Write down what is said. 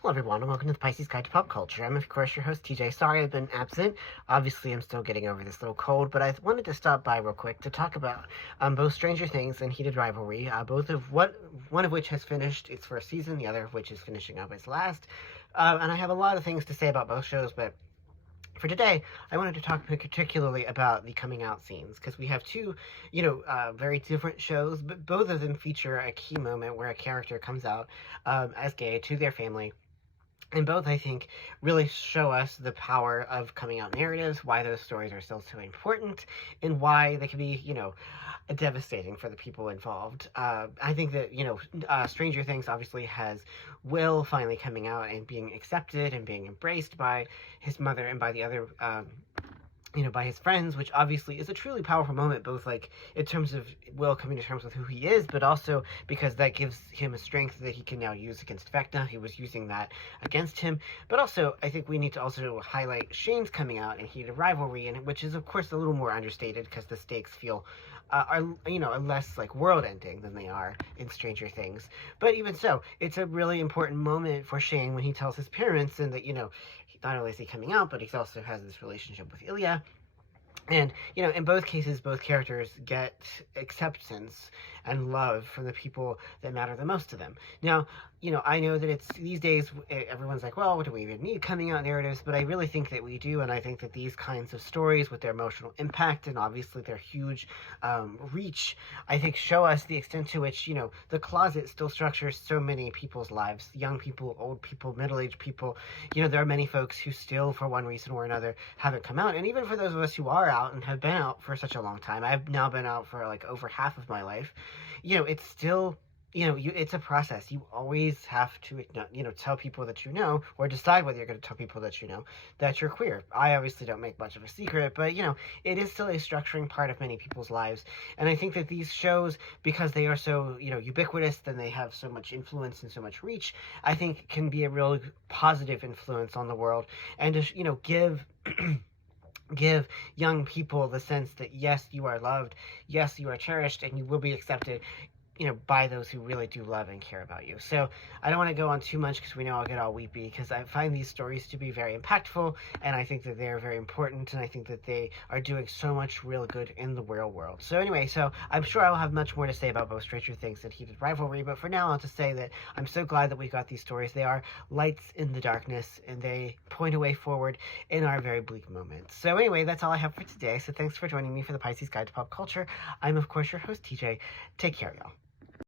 Hello everyone, and welcome to the Pisces Guide to Pop Culture. I'm of course your host TJ. Sorry I've been absent. Obviously I'm still getting over this little cold, but I wanted to stop by real quick to talk about both Stranger Things and Heated Rivalry, one of which has finished its first season, the other of which is finishing up its last. And I have a lot of things to say about both shows, but for today, I wanted to talk particularly about the coming out scenes because we have two, very different shows, but both of them feature a key moment where a character comes out as gay to their family, and both, I think, really show us the power of coming out narratives, why those stories are still so important, and why they can be, devastating for the people involved. I think that, Stranger Things obviously has Will finally coming out and being accepted and being embraced by his mother and by the other by his friends, which obviously is a truly powerful moment, both like in terms of Will coming to terms with who he is, but also because that gives him a strength that he can now use against Vecna. He was using that against him. But also, I think we need to also highlight Shane's coming out and Heated Rivalry, and which is of course a little more understated because the stakes feel are less like world ending than they are in Stranger Things. But even so, it's a really important moment for Shane when he tells his parents, and that not only is he coming out, but he also has this relationship with Ilya. And, in both cases, both characters get acceptance and love from the people that matter the most to them. Now, I know that it's these days, everyone's like, well, what do we even need coming out narratives? But I really think that we do. And I think that these kinds of stories with their emotional impact and obviously their huge reach, I think show us the extent to which, the closet still structures so many people's lives, young people, old people, middle-aged people. There are many folks who still, for one reason or another, haven't come out. And even for those of us who are out and have been out for such a long time, I've now been out for like over half of my life, it's still, it's a process. You always have to, tell people that or decide whether you're going to tell people that that you're queer. I obviously don't make much of a secret, but, it is still a structuring part of many people's lives. And I think that these shows, because they are so, ubiquitous, and they have so much influence and so much reach, I think can be a real positive influence on the world, and to, give young people the sense that yes, you are loved, yes, you are cherished, and you will be accepted, by those who really do love and care about you. So I don't want to go on too much because we know I'll get all weepy, because I find these stories to be very impactful, and I think that they're very important, and I think that they are doing so much real good in the real world. So anyway, I'm sure I will have much more to say about both Stranger Things and Heated Rivalry, but for now I'll just say that I'm so glad that we got these stories. They are lights in the darkness, and they point a way forward in our very bleak moments. So anyway, that's all I have for today. So thanks for joining me for the Pisces Guide to Pop Culture. I'm of course your host TJ. Take care, y'all.